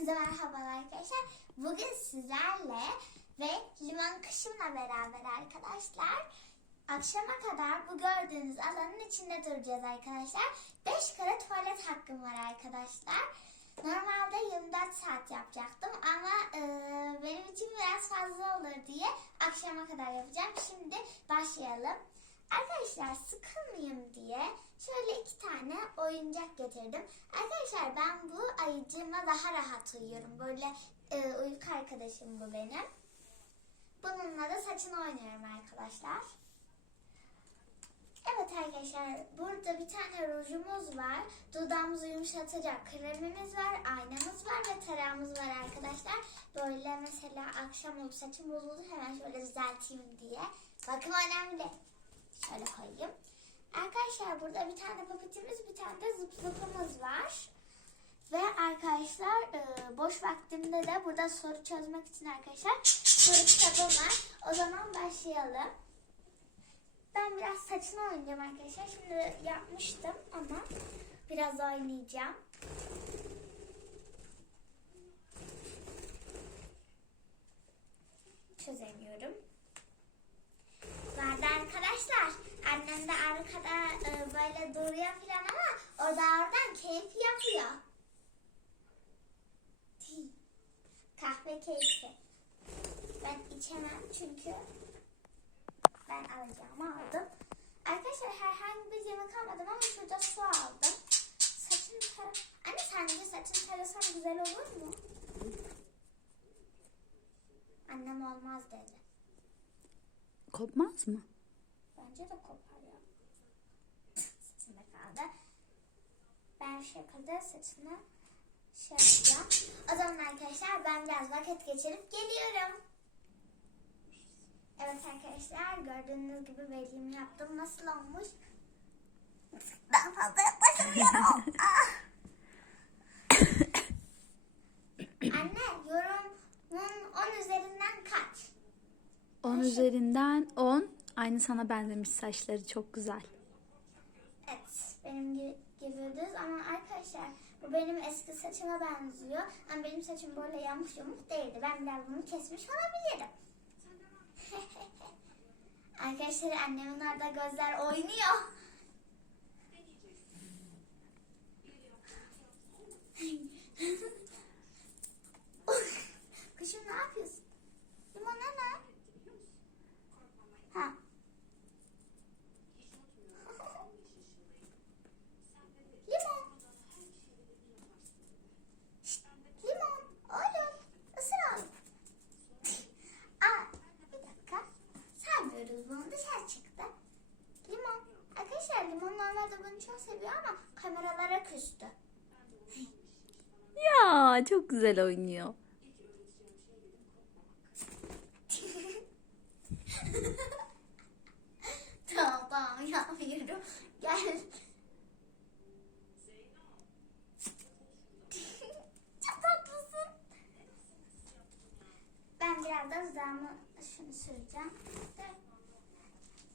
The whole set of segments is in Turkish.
Hepinize merhabalar arkadaşlar. Bugün sizlerle ve Limon Kışım'la beraber arkadaşlar akşama kadar bu gördüğünüz alanın içinde duracağız arkadaşlar. 5 kere tuvalet hakkım var arkadaşlar. Normalde 24 saat yapacaktım ama e, benim için biraz fazla olur diye akşama kadar yapacağım. Şimdi başlayalım. Arkadaşlar sıkılmayayım diye şöyle iki tane oyuncak getirdim. Arkadaşlar ben bu ayıcığıma daha rahat uyuyorum. Böyle e, uyku arkadaşım bu benim. Bununla da saçını oynuyorum arkadaşlar. Evet arkadaşlar burada bir tane rujumuz var. Dudağımızı yumuşatacak kremimiz var. Aynamız var ve tarağımız var arkadaşlar. Böyle mesela akşam oldu saçım bozuldu hemen şöyle düzelteyim diye. Bakım önemli. Şöyle koyayım. Arkadaşlar burada bir tane papetimiz bir tane de zıp zıpımız var. Ve arkadaşlar e, boş vaktimde de burada soru çözmek için arkadaşlar soru kitabım var. O zaman başlayalım. Ben biraz saçını oynayacağım arkadaşlar. Şimdi yapmıştım ama biraz oynayacağım. Çözemiyorum. Vardı arkadaşlar. Annem de arkada e, falan ama o da oradan keyif yapıyor. Kahve keyfi. Ben içemem çünkü ben alacağımı aldım. Arkadaşlar herhangi bir yemek almadım ama şurada su aldım. Saçını tara... Anne sence saçını tarasam güzel olur mu? Annem olmaz dedi. Kopmaz mı? Bence de kopar ya. Saçında kaldı. Şu şekilde saçını şey yapacağım. O zaman arkadaşlar ben biraz vakit geçirip geliyorum. Evet arkadaşlar gördüğünüz gibi belimi yaptım. Nasıl olmuş? Ben fazla yaklaşamıyorum. Anne yorumun 10 üzerinden kaç? 10 üzerinden 10. Aynı sana benzemiş saçları çok güzel. Evet, benim gibi, düz ama arkadaşlar bu benim eski saçıma benziyor. Ama benim saçım böyle yamuk yumuk değildi. Ben biraz bunu kesmiş olabilirim. arkadaşlar annemin orada gözler oynuyor. Kuşum ne yapıyorsun? Limon ne? Ha. Limon. Şşt, limon. Oğlum. Isır oğlum. Aa, bir dakika. Saymıyoruz bunu. Dışarı çıktı. Limon. Arkadaşlar limon çok seviyor ama kameralara küstü. Ya çok güzel oynuyor. tamam tamam yapmıyorum. Gel. Çok tatlısın. Ben biraz da dudağımı şunu süreceğim.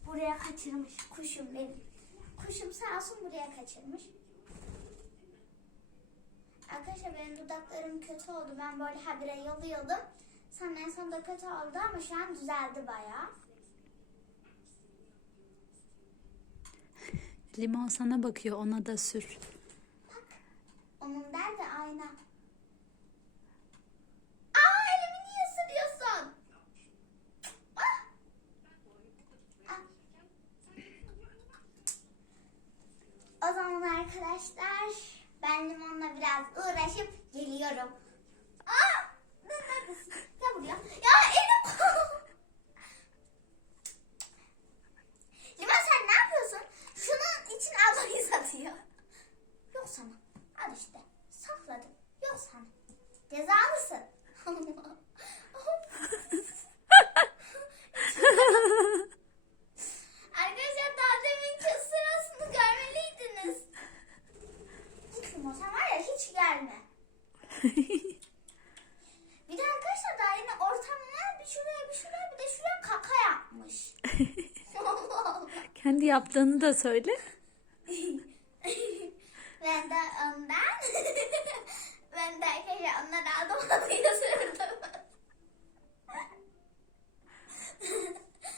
Buraya kaçırmış kuşum benim. Kuşum sağ olsun buraya kaçırmış. Arkadaşlar benim dudaklarım kötü oldu. Ben böyle habire yalıyordum. Sonra en sonunda kötü oldu ama şu an düzeldi bayağı. Limon sana bakıyor ona da sür. Onun derdi ayna. Aa elimi niye ısırıyorsun? Ah! Ah. O zaman arkadaşlar ben limonla biraz uğraşıp geliyorum. Aa! Neredesin? Gel buraya. Ya elim. Limon sen ne yapıyorsun? Şunun için ablayı satıyor. Yok sana. Al işte. Sakladım. Yok sana. Cezalısın. Arkadaşlar daha deminki sırasını görmeliydiniz. Hiç Limon sen var ya hiç gelme. Bir de arkadaşlar daha yine ortamına bir şuraya bir şuraya bir de şuraya kaka yapmış. Kendi yaptığını da söyle. ben de ondan ben de arkadaşlar ondan aldım onu.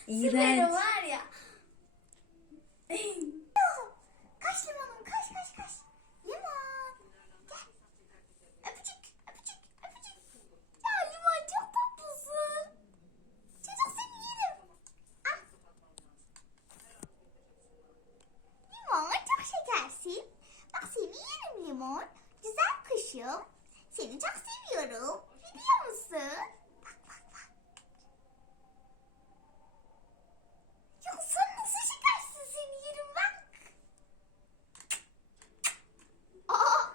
Süperim İğrenç. var ya. kaç limonum kaç kaç kaç. Limon. Gel. Öpücük öpücük öpücük. Ya limon çok tatlısın. Çocuk seni yerim. Al. Limon çok şekersin. Bak seni yerim Güzel kuşum. Seni çok seviyorum. Biliyor musun? Bak bak bak. Ya sen nasıl şekersin seni yerim bak. Aa,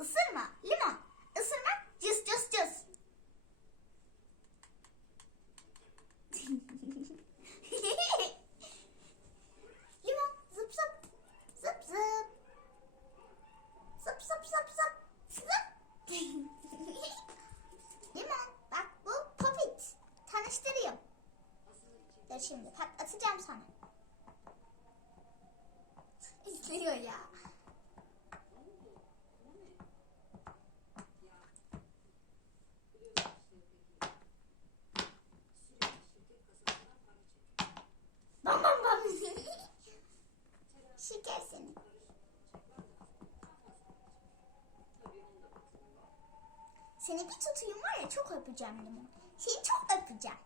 ısırma limon. Isırma cız cız cız. limon zıp zıp zıp zıp. Zıp zıp zıp zıp zıp. limon bak bu popit. Tanıştırayım. Dur şimdi patlatacağım sana. İzliyor ya. Bam bam bam. Şeker seni. Seni bir tutayım var ya çok öpeceğim limon. Seni çok öpeceğim.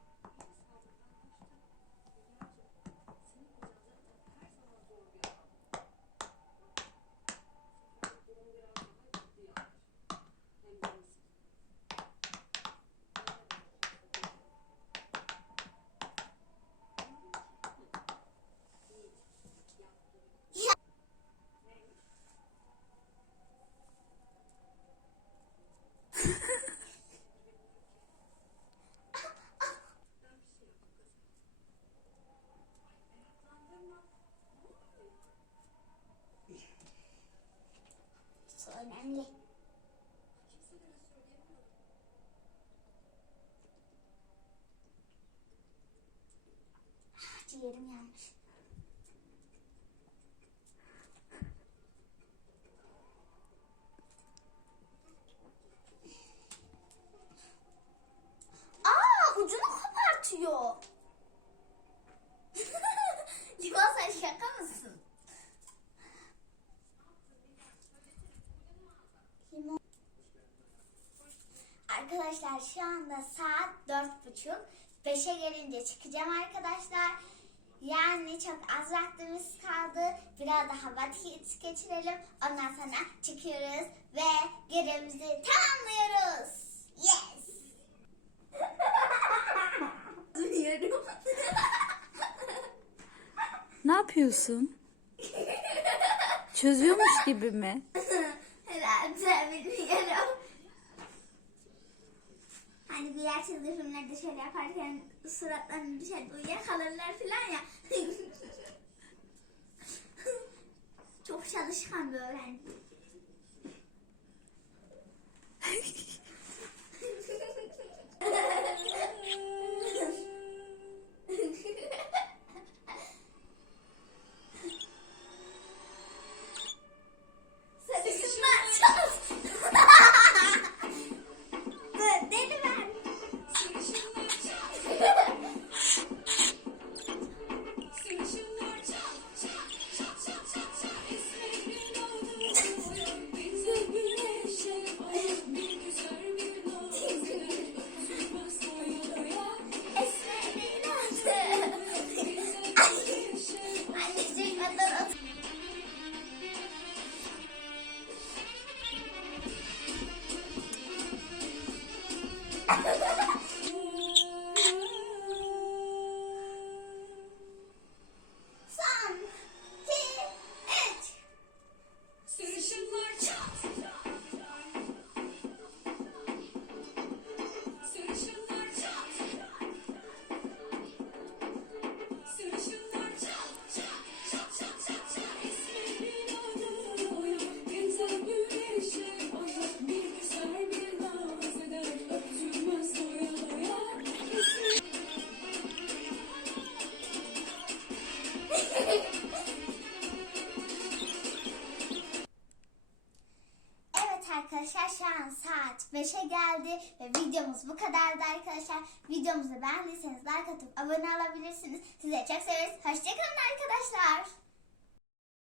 Su önemli. Ah, Ciğerim yanmış. Aa ucunu kopartıyor. Limon sen şaka mısın? Limon. Arkadaşlar şu anda saat dört buçuk. Beşe gelince çıkacağım arkadaşlar. Yani çok az vaktimiz kaldı. Biraz daha vakit geçirelim. Ondan sonra çıkıyoruz ve görevimizi tamamlıyoruz. Yes. Ne yapıyorsun? Çözüyormuş gibi mi? Herhalde bilmiyorum. Diğer çizgi filmlerde şöyle yaparken suratlarını bir şey uyuyakalırlar falan ya. Çok çalışkan bir öğrenci. Geldi ve videomuz bu kadardı arkadaşlar. Videomuzu beğendiyseniz like atıp abone olabilirsiniz. Size çok severiz. Hoşçakalın arkadaşlar.